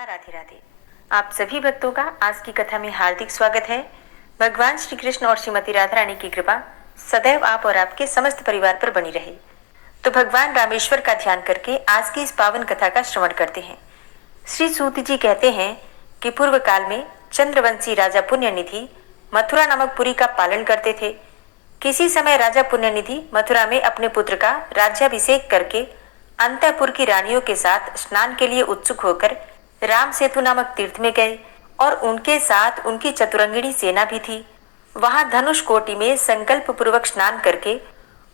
राधे राधे। आप सभी भक्तों का आज की कथा में हार्दिक स्वागत है। भगवान श्री कृष्ण और श्रीमती राधा रानी की कृपा सदैव आप और आपके समस्त परिवार पर बनी रहे। तो भगवान रामेश्वर का ध्यान करके आज की इस पावन कथा का श्रवण करते हैं। श्री सूत जी कहते हैं कि पूर्व काल में चंद्रवंशी राजा पुण्यनिधि मथुरा नामक पुरी का पालन करते थे। किसी समय राजा पुण्यनिधि मथुरा में अपने पुत्र का राज्याभिषेक करके अंतःपुर की रानियों के साथ स्नान के लिए उत्सुक होकर राम सेतु नामक तीर्थ में गए और उनके साथ उनकी चतुरंगिणी सेना भी थी। वहां धनुष कोटि में संकल्प पूर्वक स्नान करके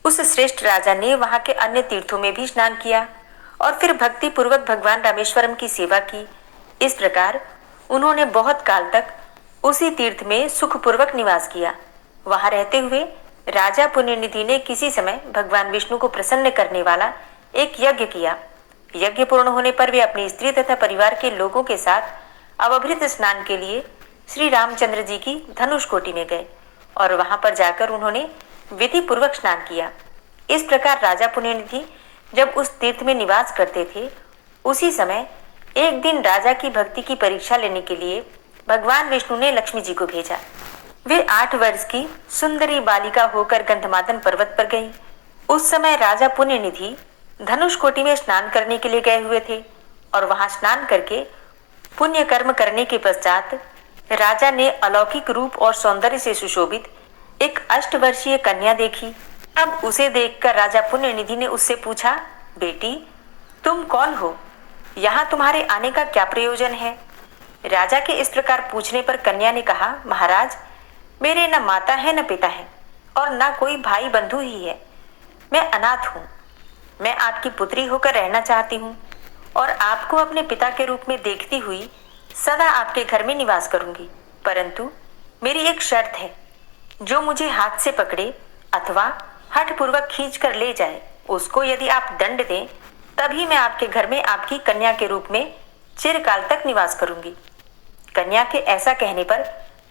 उस श्रेष्ठ राजा ने वहां के अन्य तीर्थों में भी स्नान किया और फिर भक्ति पूर्वक भगवान रामेश्वरम की सेवा की। इस प्रकार उन्होंने बहुत काल तक उसी तीर्थ में सुखपूर्वक निवास किया। वहां रहते हुए राजा पुण्यनिधि ने किसी समय भगवान विष्णु को प्रसन्न करने वाला एक यज्ञ किया। यज्ञ पूर्ण होने पर वे अपनी स्त्री तथा परिवार के लोगों के साथ अवभृत स्नान के लिए श्री रामचंद्र जी की धनुष कोटि में गए और वहां पर जाकर उन्होंने विधि पूर्वक स्नान किया। इस प्रकार राजा पुण्यनिधि जब उस तीर्थ में निवास करते थे, उसी समय एक दिन राजा की भक्ति की परीक्षा लेने के लिए भगवान विष्णु ने लक्ष्मी जी को भेजा। वे 8 वर्ष की सुंदरी बालिका होकर गंधमादन पर्वत पर गई। उस समय राजा पुण्यनिधि धनुष कोटि में स्नान करने के लिए गए हुए थे और वहां स्नान करके पुण्य कर्म करने के पश्चात राजा ने अलौकिक रूप और सौंदर्य से सुशोभित एक 8 वर्षीय कन्या देखी। अब उसे देखकर राजा पुण्यनिधि ने उससे पूछा, बेटी तुम कौन हो? यहाँ तुम्हारे आने का क्या प्रयोजन है? राजा के इस प्रकार पूछने पर कन्या ने कहा, महाराज मेरे न माता है न पिता है और न कोई भाई बंधु ही है। मैं अनाथ हूँ। मैं आपकी पुत्री होकर रहना चाहती हूँ और आपको अपने पिता के रूप में देखती हुई सदा आपके घर में निवास करूंगी। परंतु मेरी एक शर्त है, जो मुझे हाथ से पकड़े अथवा हठपूर्वक खींच कर ले जाए, उसको यदि आप दंड दें तभी मैं आपके घर में आपकी कन्या के रूप में चिरकाल तक निवास करूंगी। कन्या के ऐसा कहने पर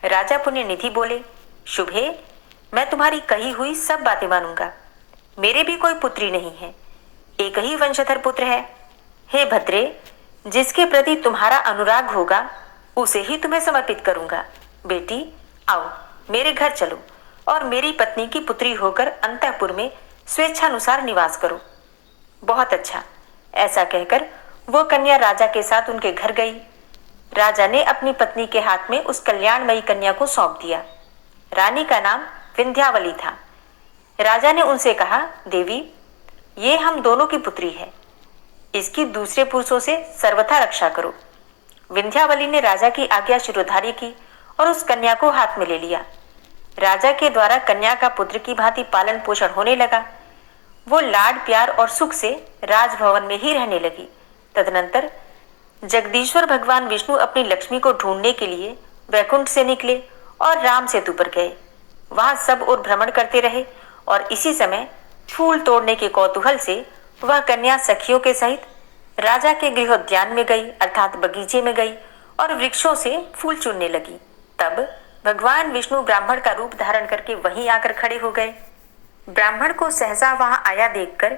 राजा पुण्यनिधि बोले, शुभे, मैं तुम्हारी कही हुई सब बातें मानूंगा। मेरे भी कोई पुत्री नहीं है, एक ही वंशधर पुत्र है। हे भद्रे, जिसके प्रति तुम्हारा अनुराग होगा उसे ही तुम्हें समर्पित करूंगा। बेटी आओ मेरे घर चलो और मेरी पत्नी की पुत्री होकर अंतःपुर में स्वेच्छानुसार निवास करो। बहुत अच्छा, ऐसा कहकर वो कन्या राजा के साथ उनके घर गई। राजा ने अपनी पत्नी के हाथ में उस कल्याणमयी कन्या को सौंप दिया। रानी का नाम विंध्यावली था। राजा ने उनसे कहा, देवी ये हम दोनों की पुत्री है, इसकी दूसरे पुरुषों से सर्वथा रक्षा करो। विंध्यावली ने राजा की आज्ञा शिरोधार्य की और उस कन्या को हाथ में ले लिया। राजा के द्वारा कन्या का पुत्र की भांति पालन पोषण होने लगा। वो लाड प्यार और सुख से राजभवन में ही रहने लगी। तदनंतर जगदीश्वर भगवान विष्णु अपनी लक्ष्मी को ढूंढने के लिए वैकुंठ से निकले और राम सेतु पर गए। वहां सब ओर भ्रमण करते रहे और इसी समय फूल तोड़ने के कौतूहल से वह कन्या सखियों के सहित राजा के गृहोद्यान में गई, अर्थात बगीचे में गई और वृक्षों से फूल चुनने लगी। तब भगवान विष्णु ब्राह्मण का रूप धारण करके वहीं आकर खड़े हो गए। ब्राह्मण को सहसा वहां आया देखकर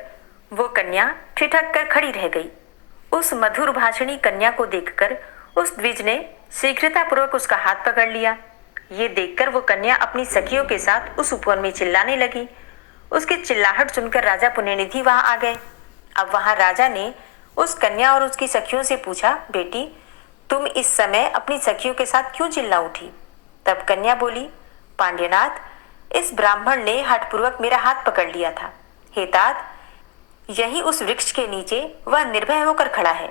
वो कन्या ठिठक कर खड़ी रह गई। उस मधुर भाषिणी कन्या को देखकर उस द्विज ने शीघ्रतापूर्वक उसका हाथ पकड़ लिया। ये देखकर वो कन्या अपनी सखियों के साथ उस उपवन में चिल्लाने लगी। उसकी चिल्लाहट सुनकर राजा पुण्यनिधि वहां आ गए। अब वहां राजा ने उस कन्या और उसकी सखियों से पूछा, बेटी तुम इस समय अपनी सखियों के साथ क्यों चिल्ला उठी? तब कन्या बोली, पांड्यनाथ, इस ब्राह्मण ने हठपूर्वक मेरा हाथ पकड़ लिया था। हे तात, यही उस वृक्ष के नीचे वह निर्भय होकर खड़ा है।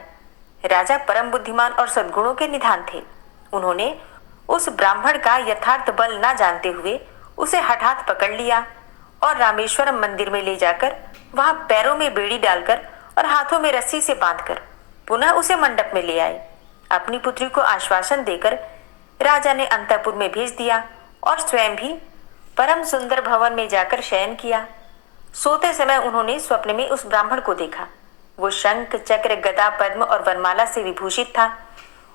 राजा परम बुद्धिमान और सद्गुणों के निधान थे। उन्होंने उस ब्राह्मण का यथार्थ बल न जानते हुए उसे हठात पकड़ लिया और रामेश्वरम मंदिर में ले जाकर वहां पैरों में बेड़ी डालकर और हाथों में रस्सी से बांधकर पुनः उसे मंडप में ले आए। अपनी पुत्री को आश्वासन देकर राजा ने अंतःपुर में भेज दिया और स्वयं भी परम सुंदर भवन में जाकर शयन किया। सोते समय उन्होंने स्वप्न में उस ब्राह्मण को देखा। वो शंख, चक्र, गदा, पद्म और वनमाला से विभूषित था।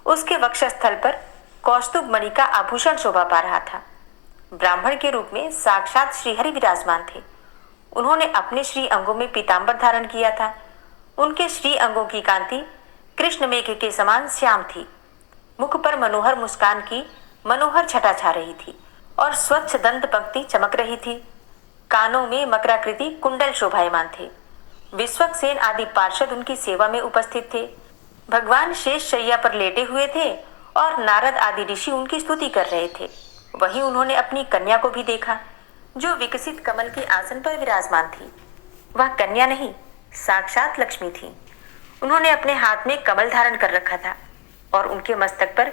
उसके वक्षस्थल पर कौस्तुभ मणि का आभूषण शोभा पा रहा था। ब्राह्मण के रूप में साक्षात श्रीहरि विराजमान थे। उन्होंने अपने श्री अंगों में पीतांबर धारण किया था। उनके श्री अंगों की कांति कृष्ण मेघ के समान श्याम थी। मुख पर मनोहर मुस्कान की मनोहर छटा छा रही थी और स्वच्छ दंत पंक्ति चमक रही थी। कानों में मकराकृति कुंडल शोभायमान थे। विश्वक्सेन आदि पार्षद उनकी सेवा में उपस्थित थे। भगवान शेष शैया पर लेटे हुए थे और नारद आदि ऋषि उनकी स्तुति कर रहे थे। वहीं उन्होंने अपनी कन्या को भी देखा, जो विकसित कमल के आसन पर विराजमान थी। वह कन्या नहीं, साक्षात लक्ष्मी थी। उन्होंने अपने हाथ में कमल धारण कर रखा था और उनके मस्तक पर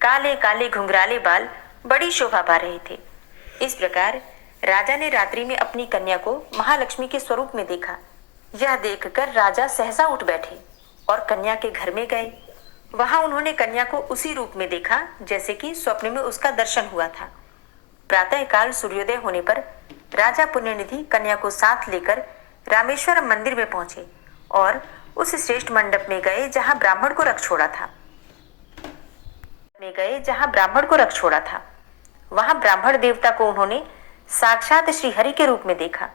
काले काले घुंघराले बाल बड़ी शोभा पा रहे थे। इस प्रकार राजा ने रात्रि में अपनी कन्या को महालक्ष्मी के स्वरूप में देखा। यह देखकर राजा सहसा उठ बैठे और कन्या के घर में गए। वहां उन्होंने कन्या को उसी रूप में देखा जैसे कि स्वप्न में उसका दर्शन हुआ था। प्रातःकाल सूर्योदय होने पर राजा पुण्यनिधि कन्या को साथ लेकर रामेश्वरम मंदिर में पहुंचे और उस श्रेष्ठ मंडप में गए जहां ब्राह्मण को रख छोड़ा था। वहां ब्राह्मण देवता को उन्होंने साक्षात श्री हरि के रूप में देखा,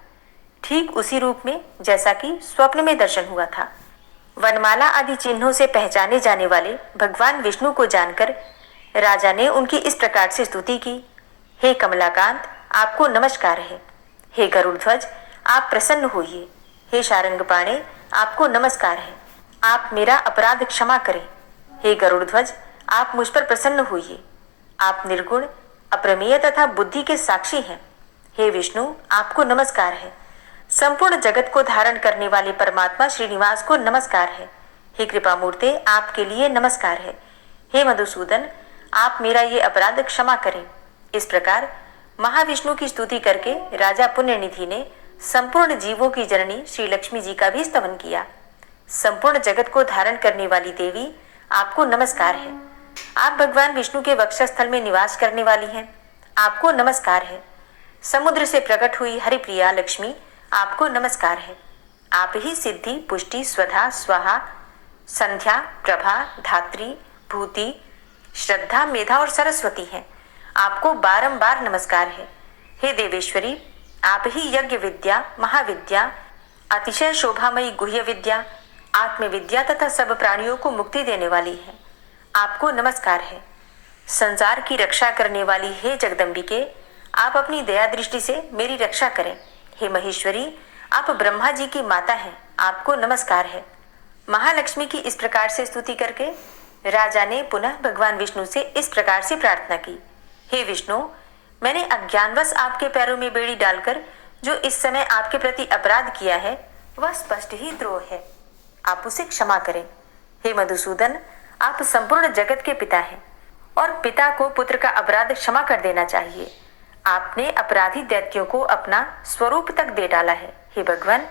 ठीक उसी रूप में जैसा कि स्वप्न में दर्शन हुआ था। वनमाला आदि चिन्हों से पहचाने जाने वाले भगवान विष्णु को जानकर राजा ने उनकी इस प्रकार से स्तुति की। हे कमलाकांत, आपको नमस्कार है। हे गरुड़ध्वज, आप प्रसन्न होइए। हे शारंगपाणे, आपको नमस्कार है। आप मेरा अपराध क्षमा करें। हे गरुड़ध्वज, आप मुझ पर प्रसन्न होइए। आप निर्गुण, अप्रमेय तथा बुद्धि के साक्षी हैं। हे विष्णु, आपको नमस्कार है। संपूर्ण जगत को धारण करने वाले परमात्मा श्रीनिवास को नमस्कार है। हे कृपा मूर्ते, आपके लिए नमस्कार है। हे मधुसूदन, आप मेरा ये अपराध क्षमा करें। इस प्रकार महाविष्णु की स्तुति करके राजा पुण्यनिधि ने संपूर्ण जीवों की जननी श्री लक्ष्मी जी का भी स्तवन किया। संपूर्ण जगत को धारण करने वाली देवी, आपको नमस्कार है। आप भगवान विष्णु के वक्षस्थल में निवास करने वाली हैं। आपको नमस्कार है। समुद्र से प्रकट हुई हरिप्रिया लक्ष्मी, आपको नमस्कार है। आप ही सिद्धि, पुष्टि, स्वधा, स्वाहा, संध्या, प्रभा, धात्री, भूति, श्रद्धा, मेधा और सरस्वती हैं। आपको बारंबार नमस्कार है। हे देवेश्वरी, आप ही यज्ञ विद्या, महाविद्या, अतिशय शोभामयी गुह्य विद्या, आत्मविद्या तथा सब प्राणियों को मुक्ति देने वाली है। आपको नमस्कार है। संसार की रक्षा करने वाली हे जगदम्बिके, आप अपनी दया दृष्टि से मेरी रक्षा करें। हे महेश्वरी, आप ब्रह्मा जी की माता हैं। आपको नमस्कार है। महालक्ष्मी की इस प्रकार से स्तुति करके राजा ने पुनः भगवान विष्णु से इस प्रकार से प्रार्थना की। हे विष्णु, मैंने अज्ञानवश आपके पैरों में बेड़ी डालकर जो इस समय आपके प्रति अपराध किया है वह स्पष्ट ही द्रोह है। आप उसे क्षमा करें। हे मधुसूदन, आप संपूर्ण जगत के पिता हैं और पिता को पुत्र का अपराध क्षमा कर देना चाहिए। आपने अपराधी दैत्यों को अपना स्वरूप तक दे डाला है। हे भगवान,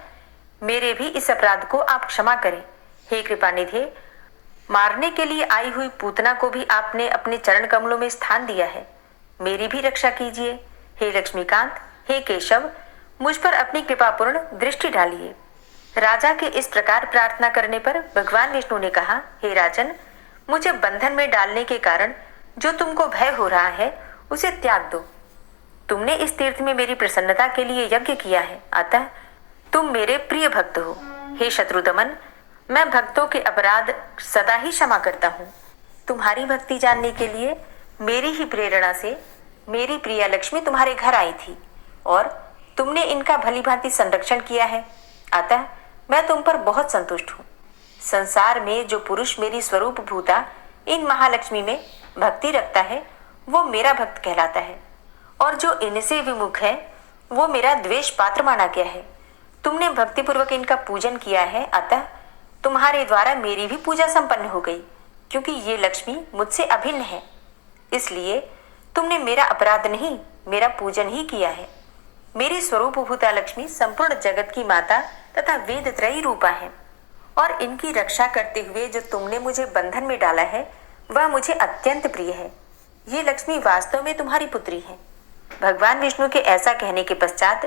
मेरे भी इस अपराध को आप क्षमा करें। हे कृपानिधे, मारने के लिए आई हुई पूतना को भी आपने अपने चरण कमलों में स्थान दिया है। मेरी भी रक्षा कीजिए। हे लक्ष्मीकांत, हे केशव, मुझ पर अपनी कृपापूर्ण दृष्टि डालिए। राजा के इस प्रकार प्रार्थना करने पर भगवान विष्णु ने कहा, हे राजन, मुझे बंधन में डालने के कारण जो तुमको भय हो रहा है उसे त्याग दो। तुमने इस तीर्थ में मेरी प्रसन्नता के लिए यज्ञ किया है, अतः तुम मेरे प्रिय भक्त हो। हे शत्रुदमन, मैं भक्तों के अपराध सदा ही क्षमा करता हूँ। तुम्हारी भक्ति जानने के लिए मेरी ही प्रेरणा से मेरी प्रिया लक्ष्मी तुम्हारे घर आई थी और तुमने इनका भली भांति संरक्षण किया है, अतः मैं तुम पर बहुत संतुष्ट हूँ। संसार में जो पुरुष मेरी स्वरूप भूता इन महालक्ष्मी में भक्ति रखता है वो मेरा भक्त कहलाता है और जो इनसे विमुख है वो मेरा द्वेष पात्र माना गया है। तुमने भक्तिपूर्वक इनका पूजन किया है, अतः तुम्हारे द्वारा मेरी भी पूजा संपन्न हो गई, क्योंकि ये लक्ष्मी मुझसे अभिन्न है। इसलिए तुमने मेरा अपराध नहीं, मेरा पूजन ही किया है। मेरी स्वरूप भूता लक्ष्मी संपूर्ण जगत की माता तथा वेद त्रयी रूपा है और इनकी रक्षा करते हुए जो तुमने मुझे बंधन में डाला है वह मुझे अत्यंत प्रिय है। ये लक्ष्मी वास्तव में तुम्हारी पुत्री है। भगवान विष्णु के ऐसा कहने के पश्चात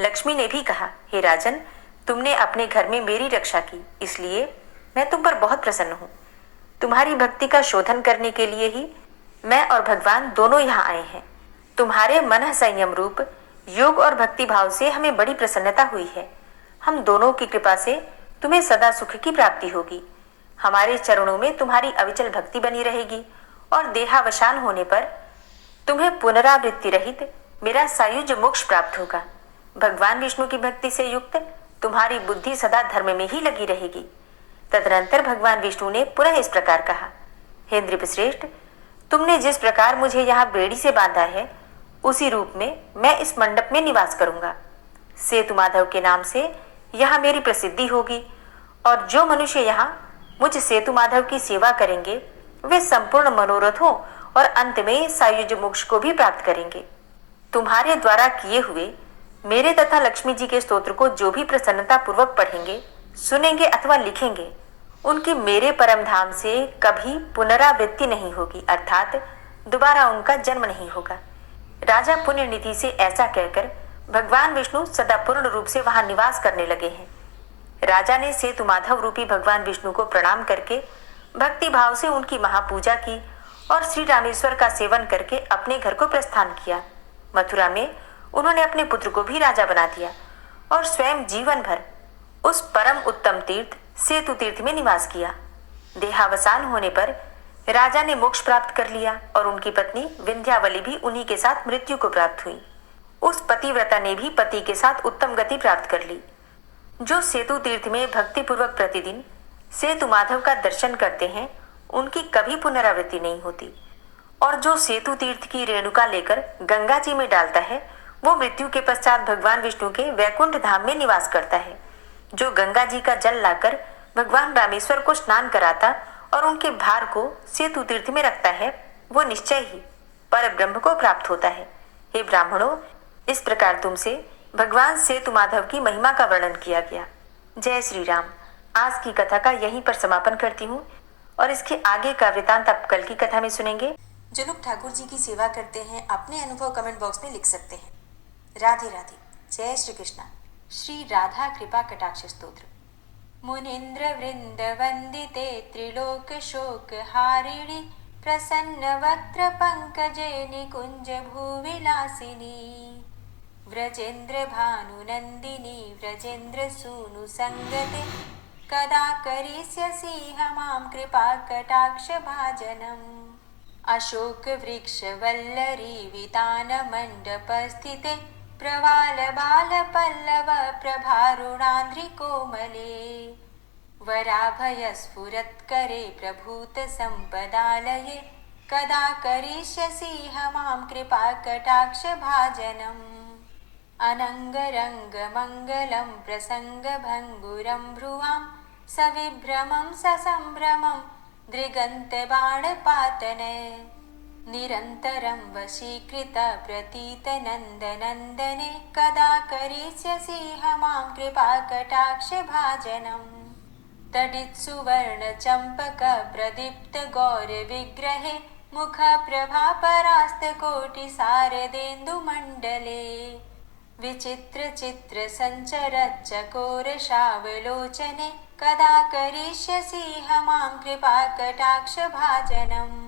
लक्ष्मी ने भी कहा, हे राजन, तुमने अपने घर में मेरी रक्षा की, इसलिए मैं तुम पर बहुत प्रसन्न हूँ। तुम्हारी भक्ति का शोधन करने के लिए ही मैं और भगवान दोनों यहाँ आए हैं। तुम्हारे मन संयम रूप योग और भक्ति भाव से हमें बड़ी प्रसन्नता हुई है। हम दोनों की कृपा से तुम्हें सदा सुख की प्राप्ति होगी। हमारे चरणों में तुम्हारी अविचल भक्ति बनी रहेगी और देहावसान होने पर तुम्हें पुनरावृत्ति रहित मेरा सायुज्य मोक्ष प्राप्त होगा। भगवान विष्णु की भक्ति से युक्त तुम्हारी बुद्धि सदा धर्म में ही लगी रहेगी। तदनंतर भगवान विष्णु ने पुनः इस प्रकार कहा, हे नृपश्रेष्ठ, तुमने जिस प्रकार मुझे यहाँ बेड़ी से बांधा है, उसी रूप में मैं इस मंडप में निवास करूंगा। सेतु माधव के नाम से यहाँ मेरी प्रसिद्धि होगी और जो मनुष्य यहाँ मुझ सेतु माधव की सेवा करेंगे वे संपूर्ण मनोरथों और अंत में सायुज्य मोक्ष को भी प्राप्त करेंगे। तुम्हारे द्वारा किए हुए मेरे तथा लक्ष्मी जी के स्तोत्र को जो भी प्रसन्नता पूर्वक पढ़ेंगे, सुनेंगे अथवा लिखेंगे, उनकी मेरे परम धाम से कभी पुनरावृत्ति नहीं होगी, अर्थात दोबारा उनका जन्म नहीं होगा। राजा पुण्यनिधि से ऐसा कहकर भगवान विष्णु सदा पूर्ण रूप से वहां निवास करने लगे हैं। राजा ने सेतु माधव रूपी भगवान विष्णु को प्रणाम करके भक्ति भाव से उनकी महापूजा की और श्री रामेश्वर का सेवन करके अपने घर को प्रस्थान किया। मथुरा में उन्होंने अपने पुत्र को भी राजा बना दिया और स्वयं जीवन भर उस परम उत्तम तीर्थ सेतु तीर्थ में निवास किया। देहावसान होने पर राजा ने मोक्ष प्राप्त कर लिया और उनकी पत्नी विंध्यावली भी उन्हीं के साथ मृत्यु को प्राप्त हुई। उस पतिव्रता ने भी पति के साथ उत्तम गति प्राप्त कर ली। जो सेतु तीर्थ में भक्ति पूर्वक प्रतिदिन सेतु माधव का दर्शन करते हैं, उनकी कभी पुनरावृत्ति नहीं होती। और जो सेतु तीर्थ की रेणुका लेकर गंगा जी में डालता है, वो मृत्यु के पश्चात भगवान विष्णु के वैकुंठ धाम में निवास करता है। जो गंगा जी का जल लाकर भगवान रामेश्वर को स्नान कराता और उनके भार को सेतु तीर्थ में रखता है, वो निश्चय ही पर ब्रह्म को प्राप्त होता है। हे ब्राह्मणों, इस प्रकार तुमसे भगवान सेतु माधव की महिमा का वर्णन किया गया। जय श्री राम। आज की कथा का यहीं पर समापन करती हूँ और इसके आगे का वृतांत आप कल की कथा में सुनेंगे। जो लोग ठाकुर जी की सेवा करते हैं अपने अनुभव कमेंट बॉक्स में लिख सकते हैं। राधे राधे। जय श्री कृष्णा। श्री राधा कृपा कटाक्ष स्तोत्र। मुनीन्द्र वृंद वंदिते त्रिलोक शोक हारिणी प्रसन्न वक्त्र पंकजे निकुंज भूविलासिनी व्रजेन्द्र भानुनंदिनी व्रजेन्द्र सूनु संगते कदा करिष्यसि मां कृपा कटाक्ष भाजनम्। अशोक वृक्ष वल्लरी वितान मंडप स्थिते प्रवाल बाल पल्लव प्रभारुणांध्रि कोमले वराभय स्फुरत्करे प्रभूत संपदालये कदा करिष्यसि मां कृपा कटाक्ष भाजनम्। अनंगरंग मंगलम प्रसंग भंगुरं भ्रुवां सविभ्रमं ससंभ्रमं दृगंत बाणपातने निरन्तरं वशीकृत प्रतीत नन्दनन्दने कदा करिष्यसि मां कृपा कटाक्ष भाजनम्। तडित् सुवर्ण चंपक प्रदीप्त गौर विग्रहे मुख प्रभा परास्त कोटि सारदेन्दु मंडले विचित्र चित्र संचर चकोर शावलोचने कदा करिष्यसि मां कृपा कटाक्ष भाजनम्।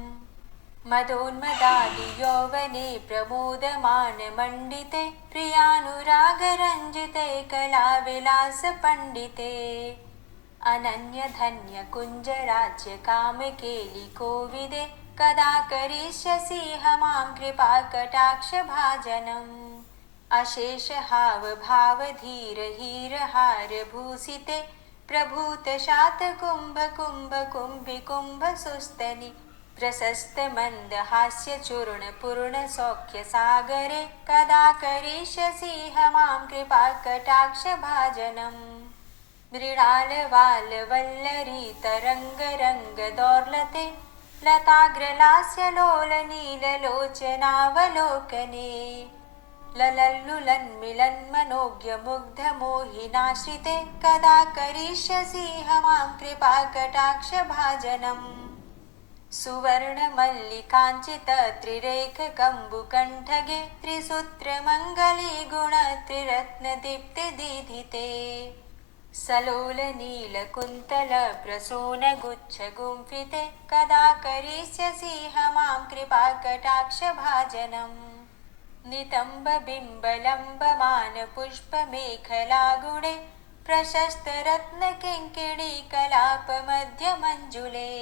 मदोन्मदादि यौवने प्रमोदमान मंडिते प्रियानुराग रंजिते कला विलास पंडिते अनन्य धन्य कुंज राज्य काम केलि कोविदे कदा करिष्यसि मां कृपा कटाक्ष भाजनम्। अशेष हाव भाव धीर हीर हार भूषिते प्रभूत शात कुंभ कुंभ कुंभि कुंभ सुस्तनि प्रशस्त मंद हास्य चूर्ण पूर्ण सौख्य सागरे कदा करिष्यसि मां कृपा कटाक्ष भाजनम्। मृणाल वाल वल्लरी तरंग रंग दौर्लते लताग्रलास्य लोल नील लोचनावलोकने ललल्लुलन्मिलन् मनोज्ञ मुग्ध मोहिनाश्रिते कदा करिष्यसि मां कृपा कटाक्ष भाजनम्। सुवर्ण मल्लिकाञ्चित त्रिरेख कम्बुकण्ठगे त्रिसूत्र मङ्गली गुण त्रिरत्न दीप्ति दीधिते सलोल नील कुन्तल प्रसून गुच्छ गुंफिते कदा करिष्यसि मां कृपा कटाक्ष भाजनम्। नितंब बिंब लंबमान पुष्प मेखला गुणे प्रशस्तरत्नकिङ्किणीकलापमध्यमञ्जुले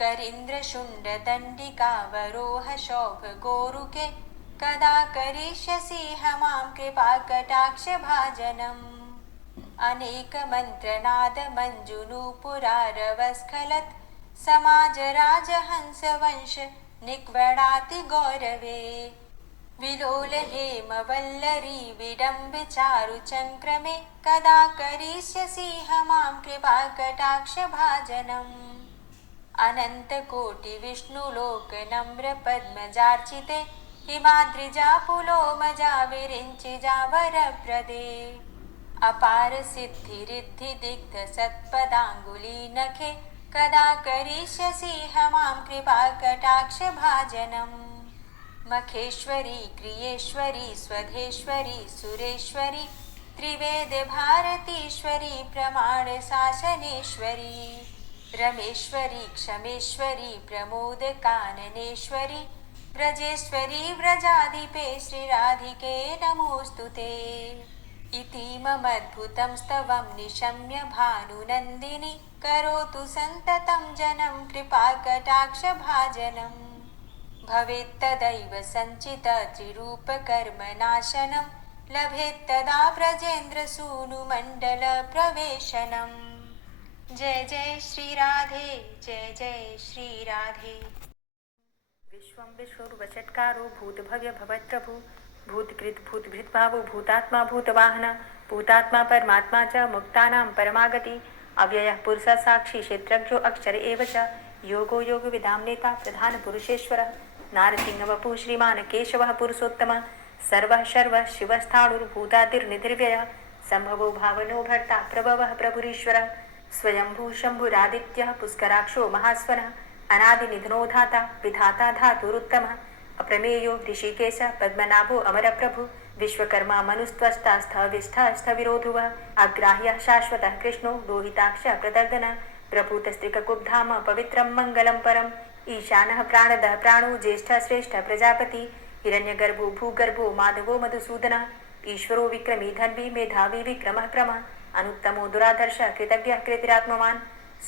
करीन्द्रशुण्डदण्डिकावरोहशोभगोरुके कदा करिष्यसि मां कृपाकटाक्षभाजनम् अनेकमन्त्रनादमञ्जुनूपुरारवस्खलत् समाजराजहंसवंश निक्वणाति गौरवे विलोलहेमवल्लरी विडम्बिचारुचङ्क्रमे कदा करिष्यसि मां कृपाकटाक्षभाजनम् अनन्तकोटिविष्णुलोकनम्रपद्मजार्चिते हिमाद्रिजापुलोमजा विरिञ्चिजावरप्रदे अपार सिद्धिरिद्धिदिग्धसत्पदाङ्गुलीनखे कदा करिष्यसि मां कृपाकटाक्षभाजनम् मखेश्वरी क्रियेश्वरी स्वधेश्वरी सुरेश्वरी त्रिवेदभारतीश्वरी प्रमाणशासनेश्वरी रमेश्वरी क्षमेश्वरी प्रमोदकाननेश्वरी व्रजेश्वरी व्रजाधिपे श्रीराधिके नमोऽस्तु ते इतीममद्भुतं स्तवं निशम्य भानुनन्दिनी करोतु सन्ततं जनं कृपाकटाक्षभाजनम् भवेत्तदैव सञ्चित त्रिरूपकर्मनाशनं लभेत्तदा ब्रजेन्द्रसूनुमण्डलप्रवेशनम् जय जय श्री राधे जय जय श्री राधे। विश्वं विष्णुर्वचत्कारो भूतभव्य भवत्प्रभु भूतकृत भूतभृद्भावो भूतात्मा भूतवाहन भूतात्मा परमात्मा च मुक्तानां परमागति अव्ययः पुरुषः साक्षी क्षेत्रज्ञो अक्षर एव च योगो योगविदां नेता प्रधानपुरुषेश्वरः नारसिंहवपुः श्रीमान् केशवः पुरुषोत्तमः सर्वः शर्वः शिवस्थाणुर्भूतादिर्निधिर्व्ययः सम्भवो भावनो भर्ता प्रभवः प्रभुरीश्वरः स्वयंभू शम्भुरादित्यः पुष्कराक्षो महास्वनः अनादिनिधनो धाता विधाता धातुरुत्तमः अप्रमेयो ऋषिकेश पद्मनाभो अमरप्रभु विश्वकर्मा मनुस्त्वष्टा स्थविष्ठः स्थविरोधुवः अग्राह्यः शाश्वतः कृष्णो रोहिताक्षः प्रदर्दनः प्रभूतस्त्रिककुब्धाम पवित्रं मङ्गलं परम् ईशानः प्राणदः प्राणो ज्येष्ठः श्रेष्ठः प्रजापति हिरण्यगर्भो भूगर्भो माधवो मधुसूदनः ईश्वरो विक्रमी धन्वी मेधावी विक्रमः क्रमः अनुत्तमो दुराधर्षः कृतज्ञः कृतिरात्मवान्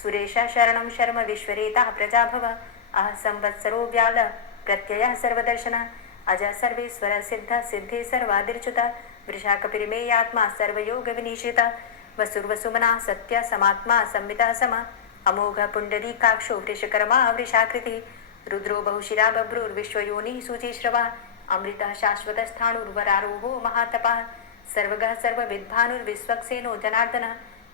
सुरेशः शरणं शर्म विश्वरेताः प्रजाभव अह संवत्सरो व्यालः प्रत्ययः सर्वदर्शनः अजः सर्वेश्वरः सिद्धः सिद्धे सर्वादिर्च्युतः वृषाकपिर्मेयात्मा सर्वयोगविनिश्रितः वसुर्वसुमनः सत्यः समात्मा संवितः समः अमोघः पुण्डरीकाक्षो वृषकर्मा वृषाकृतिः रुद्रो बहुशिरा बभ्रुर्विश्वयोनिः शुचिश्रवः अमृतः शाश्वतस्थाणुर्वरारोहो महातपः सर्वगः सर्वविद्भानुर्विश्वक्सेनो जनार्दनः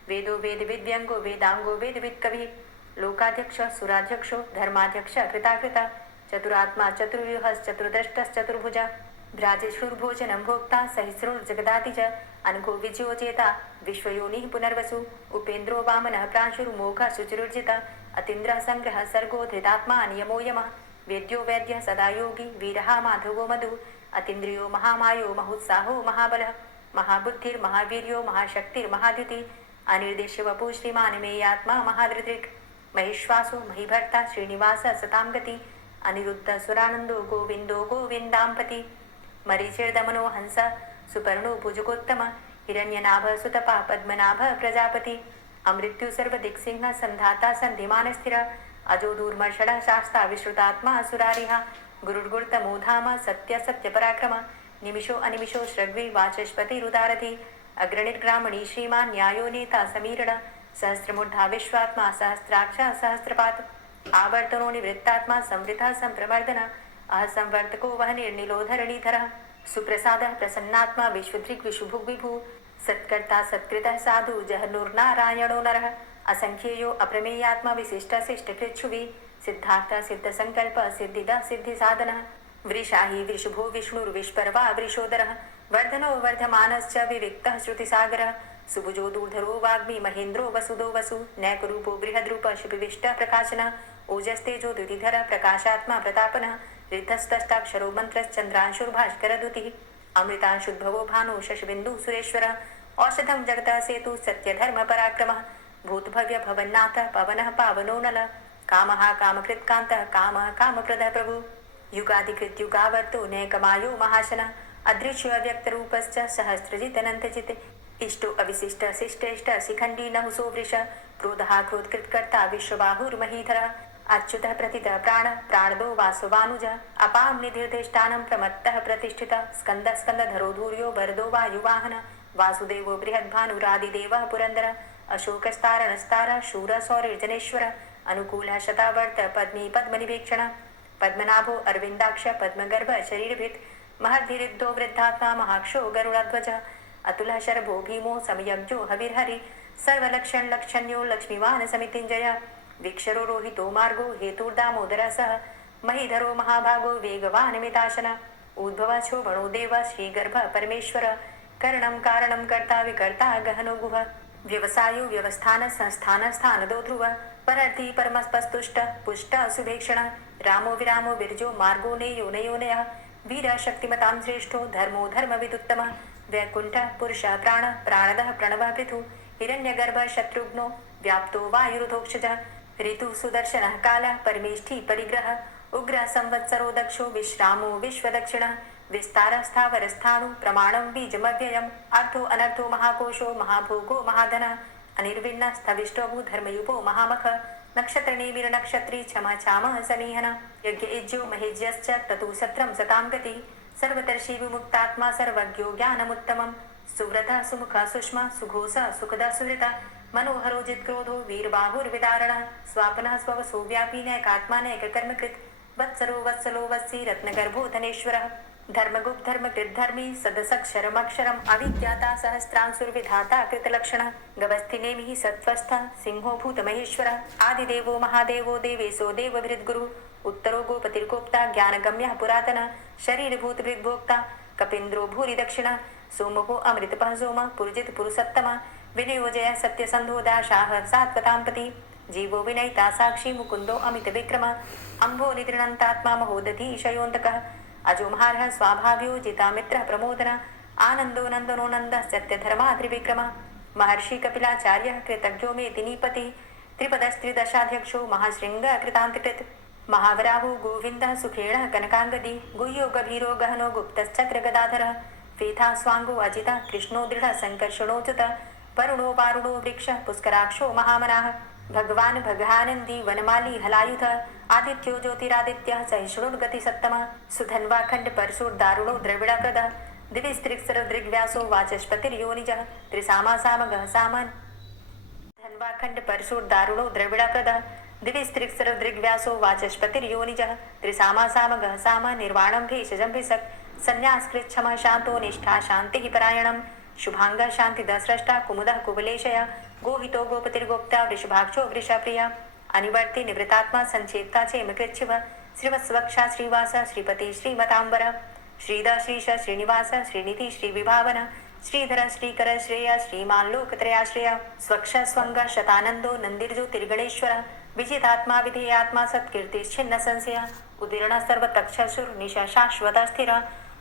वेदो वेदविद्यङ्गो वेदाङ्गो वेदवित्कविः लोकाध्यक्षः सुराध्यक्षो धर्माध्यक्षः कृताकृतः चतुरात्मा चतुर्व्यूहश्चतुर्द्रष्टश्चतुर्भुजः भ्राजेष्णुर्भोजनं भोक्ता सहिष्णुर्जगदाति च अनघो विजयोजेता विश्वयोनिः पुनर्वसु उपेन्द्रो वामनः प्रांशुर्मोघः शुचिरुर्जितः अतीन्द्रः सङ्ग्रहः सर्गो धृतात्मा नियमो यमः वेद्यो वैद्यः सदा योगी वीरः माधवो मधु अतीन्द्रियो महामायो महोत्साहो महाबलः महाबुद्धिर्महावीर्यो महाशक्तिर्महाद्युतिः अनिर्देश्यवपुः श्रीमान् मेयात्मा महाधृतिर् महिश्वासो महीभर्ता श्रीनिवासः सतां गतिः अनिरुद्धः सुरानन्दो गोविन्दो गोविन्दाम्पति मरीचिर्दमनो हंसः सुपर्णो भुजगोत्तमः हिरण्यनाभः सुतपः पद्मनाभः प्रजापति अमृत्यु सर्वदिक्सिंहः सन्धाता सन्धिमान् स्थिरः अजो दूर्मर्षणः शास्ता विश्रुतात्मा सुरारिः गुरुर्गुरुतमो धाम सत्य सत्यपराक्रमः निमिषो अनिमिषो श्रग्वी वाचस्पतिरुदारथि अग्रणिर्ग्रामणी श्रीमान् न्यायो नेता समीरणः सहस्रमूर्धा विश्वात्मा सहस्राक्षः सहस्रपात् आवर्तनो निवृत्तात्मा संवृतः संप्रमर्दनः असंवर्तको वहनिर्निलोधरणीधरः सुप्रसादः प्रसन्नात्मा विश्वदृक् विशुभुग्विभुः सत्कर्ता सत्कृतः साधु जहनुर्नारायणो नरः असंख्येयो अप्रमेयात्मा विशिष्टशिष्टकृच्छुवि सिद्धार्थः सिद्धसङ्कल्पः सिद्धिदः सिद्धिसाधनः वृषाहि वृषभो विष्णुर्विष्पर्वा वृषोदरः वर्धनो वर्धमानश्च विविक्तः श्रुतिसागरः सुभुजो दूर्धरो वाग्मी महेन्द्रो वसुदो वसु नैकरूपो बृहद्रूपः शिपिविष्टः प्रकाशनः ओजस्तेजो द्युतिधरः प्रकाशात्मा प्रतापनः रिद्धस्तष्टाक्षरो मन्त्रश्चन्द्रांशुर्भास्करदुतिः अमृतांशुद्भवो भानु शशबिन्दुः सुरेश्वरः औषधं जगतः सेतु सत्यधर्मपराक्रमः भूतभव्य भवन्नाथः पवनः पावनो नलः कामः कामकृत्कान्तः कामः कामप्रदः प्रभु युगादिकृत्युगावर्तो नैकमायो महाशनः अदृश्यो अव्यक्तरूपश्च सहस्रजितनन्तजित् इष्टो अविशिष्ट शिष्टेष्ट शिखंडी नहुसो वृष क्रोधः क्रोधकृत्कर्ता विश्वबाहुर्महीधर अच्युतः प्रतितः प्राणदो वासुवानुज अपां निधिर्धिष्ठानं प्रमत्तः प्रतिष्ठितः स्कंद स्कंदधरो धूर्यो वरदो वायुवाहन वासुदेवो बृहद्भानुरादिदेवः पुरन्दर अशोकस्तारणस्तार शूर सौरिर्जनेश्वर अनुकूलः शतावर्त पद्मी पद्मनिभीक्षण पद्मनाभो अरविन्दाक्ष पद्मगर्भ शरीरभृत् महद्भिरुद्धो वृद्धात्मा महाक्षो गरुडध्वज अतुलः शरभो भीमो समयज्ञो हविर्हरि सर्वलक्षण लक्षण्यो लक्ष्मीवान समितिञ्जय वीक्षरो रोहितो मार्गो हेतुर्दामोदरः सह महीधरो महाभागो वेगवान् मिताशन उद्भवशो वणो देव श्रीगर्भ परमेश्वर करणं कारणं कर्ता विकर्ता गहनो गुह व्यवसायो व्यवस्थान संस्थान स्थानदो ध्रुव परर्थी परमस्पस्तुष्ट पुष्ट सुभेक्षण रामो विरामो विरजो मार्गो नेयो नयोनयः वीर शक्तिमतां श्रेष्ठो धर्मो धर्मविदुत्तम वैकुंठ पुरुष प्राणदः प्रणवः पृथु हिरण्यगर्भ शत्रुघ्नो व्याप्तो वायुरुधोक्षज ऋतु सुदर्शनः कालः परमेष्ठी परिग्रह उग्र संवत्सरो दक्षो विश्रामो विश्वदक्षिणः विस्तार स्थावरस्थाणु प्रमाणं बीजमव्ययम् अर्थो अनर्थो महाकोशो महाभोगो महाधनः अनिर्विण्ण स्थविष्टोभू धर्मयुपो महामख नक्षत्रनेमिर नक्षत्री क्षमा क्षामः समीहन यज्ञ इज्यो महेज्यश्च क्रतु सत्रं सतां गति सर्वदर्शी विमुक्तात्मा सर्वज्ञो ज्ञानमुत्तमं सुव्रतः सुमुखः सुष्मा सुघोषः सुखदः सुहृतः मनोहरो जित्क्रोधो वीरबाहुर्विदारणः स्वापनः स्ववसो व्यापी नैकात्मा नैककर्मकृत् वत्सरो वत्सलो वत्सी रत्नगर्भो धनेश्वरः धर्मगुप्त धर्मकृत् धर्मी सदसक्षरमक्षरम् अविज्ञाता सहस्रांशुर्विधाता कृतलक्षणः गभस्थिनेमिः सत्त्वस्थः सिंहो भूतमहेश्वरः आदिदेवो महादेवो देवेशो देवभृद्गुरुः उत्तरो गोपतिर्गोप्ता ज्ञानगम्यः पुरातनः शरीरभूतभृद्भोक्ता कपीन्द्रो भूरि दक्षिणः सोमो अमृतपः सोमः पुरुजित पुरुषोत्तमः विनयोजय सत्यसन्धोदाशाः सात्वतांपति जीवो विनयिता साक्षी मुकुंदो अमित विक्रम अंभो निद्रणन्तात्मा महोदधी शयोन्तकः अजो महारः स्वाभाव्यो जितामित्रः प्रमोदन आनंदो नंदनो नंदः सत्यधर्मा त्रिविक्रम महर्षि कपिलाचार्यः कृतज्ञो मेदिनीपति त्रिपदस्त्रिदशाध्यक्षो महाशृंग कृतान्तकृत महावराहो गोविन्दः सुखेणः कनकांगदी गुह्यो गभीरो गहनो गुप्तश्चक्र गदाधरः फेथा स्वांगो अजितः कृष्णो दृढ संकर्षणोच्युत वरुणो वारुणो वृक्षः पुष्कराक्षो महामनाः भगवान् भगानन्दी वनमाली हलायुध आदित्यो ज्योतिरादित्यः सहिष्णुर्गतिसत्तमः सुधन्वाखण्ड परशुर्दारुणो द्रविडप्रदः दिविस्त्रिक्सरदृग्व्यासो वाचस्पतिर्योनिजः त्रिसामासामगः सामन् धन्वाखण्ड परशुर्दारुणो द्रविडप्रदः दिविस्त्रिक्सरदृग्व्यासो वाचस्पतिर्योनिजः त्रिसामासामगः साम निर्वाणं भेषजं भिषक् संन्यासकृच्छमः शान्तो निष्ठा शान्तिः परायणम् शुभांग शांति दस्रष्टा कुमुदः कुबलेशय गोहितो गोपतिर्गोप्ता वृषभाक्षो वृषप्रिया अनिवर्ति निवृतात्मा संचेता चेमकृच्छिव श्रीवत्सवक्षा श्रीवास श्रीपति श्रीमतांबर श्रीद श्रीश श्रीनिवास श्रीनिधि श्रीविभावन श्रीधर श्रीकर श्रेय श्रीमान लोकत्रयाश्रय स्वक्ष स्वंग शतानंदो नंदिर्ज्योतिर्गणेश्वर विजितात्मा विधेयात्मा सत्कीर्तिश्छिन्न संशय उदीर्ण सर्वतक्षसुर निश शाश्वत स्थिर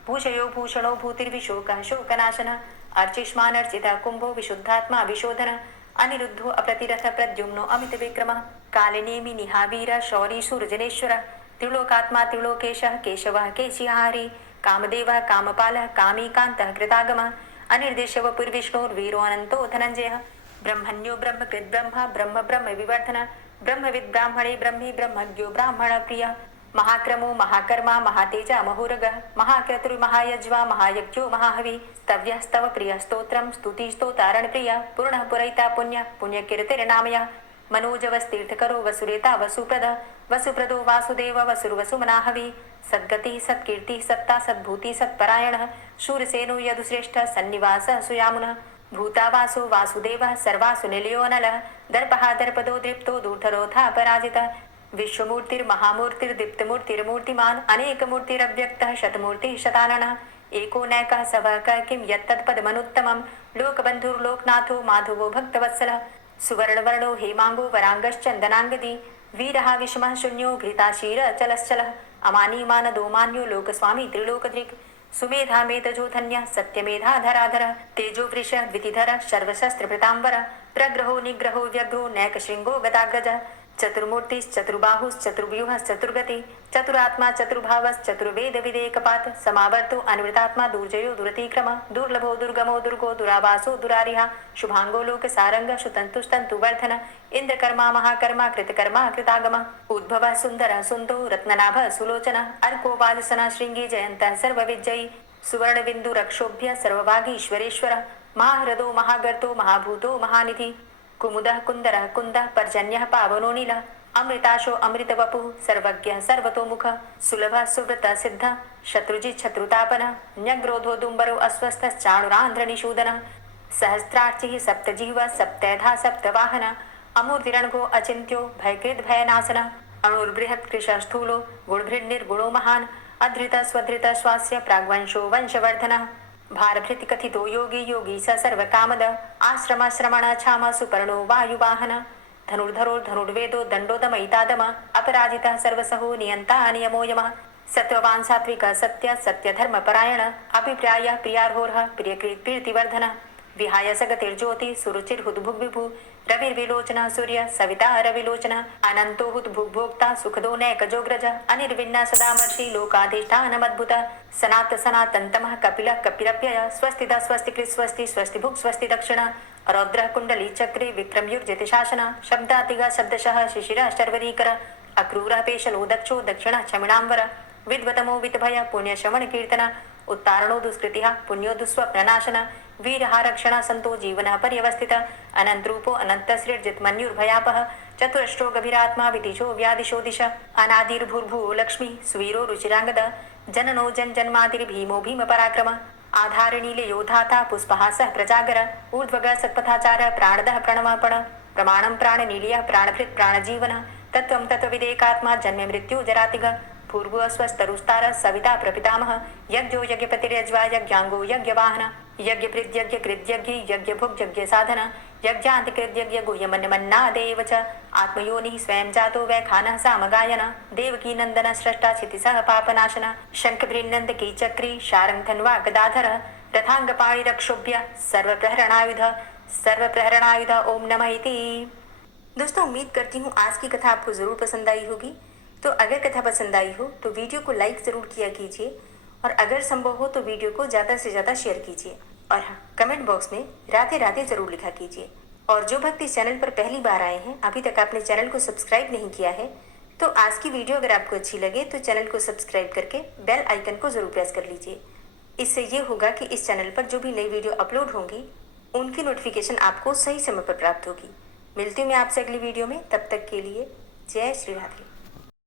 भूषयो भूषणो भूतिर्विशोकः शोकनाशन अर्चिष्मान अर्चिता कुंभो विशुद्धात्मा विशोधन अनिरुद्धो अप्रतिरथ प्रद्युम्नो अमित विक्रम कालिनेमि निहावीर शौरी सूर्जनेश्वर त्रिलोकात्मा त्रिलोकेशः केशवः केशिहारी कामदेवः कामपालः कामीकान्तः कृतागमः अनिर्देशव पुर्विष्णुर्वीरो अनन्तो धनञ्जयः ब्रह्मण्यो ब्रह्मकृत् ब्रह्म ब्रह्म ब्रह्म विवर्धन ब्रह्मविद् ब्राह्मणे ब्रह्मी ब्रह्मज्ञो ब्राह्मण प्रिय महाक्रमो महाकर्मा महातेजा महोरगः महाक्रतुर्महायज्वा महायज्ञो महाहवि स्तव्यः स्तव प्रिय स्तोत्रं स्तुति स्तोतारण प्रिय पूर्णः पुरैता पुण्य पुण्यकीर्तिर्नामयः मनोजवस्तीर्थकरो वसुरेता वसुप्रद वसुप्रदो वासुदेव वसुर्वसुमनाहवि सद्गतिः सत्कीर्तिः सत्ता सद्भूति सत्परायणः शूरसेनो यदुश्रेष्ठ सन्निवासः सुयामुनः भूतावासो वासुदेवः सर्वासु निलयोनलः दर्पः दर्पदो दृप्तो दूर्धरोधा पराजितः विश्वमूर्तिर्महामूर्तिर्दीप्तमूर्तिर्मूर्तिमान् अनेकमूर्तिरव्यक्तः शतमूर्तिः शताननः एको नैकः सवः क किं यत्तत्पदमनुत्तमं लोकबन्धुर्लोकनाथो माधवो भक्तवत्सलः सुवर्णवर्णो हेमांगो वरांगश्चन्दनांगदी वीरः विषमः शून्यो घृताशीरचलश्चलः अमानीमानदो मान्यो लोकस्वामी त्रिलोकधृक् सुमेधा मेतजो धन्यः सत्यमेधाधराधरः तेजो वृषः द्वितिधरः सर्वशस्त्रभृतांबरः प्रग्रहो निग्रहो व्यग्रो नैकशृङ्गो गदाग्रजः चतुर्बाहुश्चतुर्व्यूहश्चतुर्गति चतुरात्मा चतुर्भावश्चतुर्वेद विदेकपात समावर्तो अनवृतात्मा दुर्जयो दुरतिक्रम दुर्लभो दुर्गमो दुर्गो दुरावासो दुरारिहा शुभांगो लोक सारंग शुतंतुस्तंतु वर्धन इंद्रकर्मा महाकर्मा कृतकर्मा कृतागम उद्भव सुंदर सुंदो रत्ननाभ सुलोचन अर्को वाजसन श्रृंगी जयंत सर्वविजयी सुवर्ण बिंदु रक्षोभ्य सर्वभागीश्वरेश्वर महाहृदो महागर्तो महाभूतो महानिधि कुमुदः कुंदरः कुंदः पर्जन्यः पावनो नीलः अमृताशो अमृतवपुः सर्वज्ञः सर्वतोमुख सुलभः सुव्रतः सिद्धः शत्रुजित् शत्रुतापनः न्यग्रोधो दुम्बरो अस्वस्थश्चाणुरान्ध्रनिषूदनः सहस्रार्चिः सप्तजिह्वः सप्तैधा सप्तवाहनः अमूर्तिरणघो अचिन्त्यो भयकृद् भयनाशनः अणुर्बृहत्कृशः स्थूलो गुणभृन्निर्गुणो महान् अधृतः स्वधृतः स्वास्य प्राग्वंशो वंशवर्धनः भारभृति कथितो योगी योगी स सर्वकामद आश्रम श्रमण छाम सुपर्णो वायुवाहन धनुर्धरो धनुर्वेदो दंडोदमयितादम अपराजितः सर्वसहो नियंता नियमो यमः सत्ववान् सात्विकः सत्य सत्यधर्मपरायण अभिप्रायः प्रियार्होर्ह प्रियकृत् कीर्तिवर्धनः विहाय सगतिर्ज्योति सुरुचिर्हुद्भुग्विभु रविर्विलोचनः सूर्य सविता रविलोचनः अनंतो हुद्भुग्भोक्ता सुखदो नैकजोग्रज अनिर्विण्ण सदामर्षि लोकाधिष्ठानमद्भुतः सनात सनातन्तमः कपिलः कपिरप्यय स्वस्तिदा स्वस्तिकृत् स्वस्ति स्वस्तिभुक् स्वस्ति दक्षिण रौद्रः कुण्डली चक्रे विक्रमयुर्जित शासन शब्दातिगा शब्दशः शिशिरः शर्वरीकर अक्रूरः पेशलो दक्षो दक्षिणः क्षमिणाम्बर विद्वतमो वितभय पुण्यश्रवण कीर्तन उत्तारणो दुष्कृतिः पुण्यो दुःस्वप्ननाशन वीरहारक्षण संतो जीवन पर्यवस्थित अनंतरूपो अनंतसृर्जित मन्युर्भयापः चतुरष्ट्रो गभीरात्मा विदिशो व्यादिशो दिश अनादिर्भूर्भुवो लक्ष्मी सुवीरो रुचिरांगद जननो जन्मादिर्भीमो भीम पराक्रम आधारनीले योधाता पुष्पहासः प्रजागर ऊर्ध्वग सत्पथाचार प्राणदः प्रणवापण प्रमाणं प्राणनीलियः प्राणभृत् प्राणजीवन तत्त्वं तत्त्वविदेकात्मा जन्म मृत्यु जरातिग पूर्व स्वस्तरुस्तार सविता प्रपितामह यज्ञो यज्ञपतिरज्वा यज्ञांगो यज्ञवाहन यज्ञकृद्यज्ञ कृद्यज्ञ यज्ञभुक् यज्ञ साधन यज्ञान्तिकृद्यज्ञ गुह्यमन्यमन्नादेव च आत्मयोनिः स्वयं जातो वैखानः सामगायन देवकी नंदन स्रष्टा क्षितिसः पापनाशन शंखभृन्नन्दकी चक्री शारंगधन्वा गदाधर रथांगपाणिरक्षोभ्य सर्वप्रहरणायुध ओम नमः इति। दोस्तों उम्मीद करती हूँ आज की कथा आपको जरूर पसंद आई होगी। तो अगर कथा पसंद आई हो तो वीडियो को लाइक ज़रूर किया कीजिए और अगर संभव हो तो वीडियो को ज़्यादा से ज़्यादा शेयर कीजिए और हाँ कमेंट बॉक्स में राधे राधे ज़रूर लिखा कीजिए। और जो भक्त इस चैनल पर पहली बार आए हैं अभी तक आपने चैनल को सब्सक्राइब नहीं किया है तो आज की वीडियो अगर आपको अच्छी लगे तो चैनल को सब्सक्राइब करके बेल आइकन को ज़रूर प्रेस कर लीजिए। इससे ये होगा कि इस चैनल पर जो भी नई वीडियो अपलोड होंगी उनकी नोटिफिकेशन आपको सही समय पर प्राप्त होगी। मिलती हूँ मैं आपसे अगली वीडियो में, तब तक के लिए जय श्री राधे।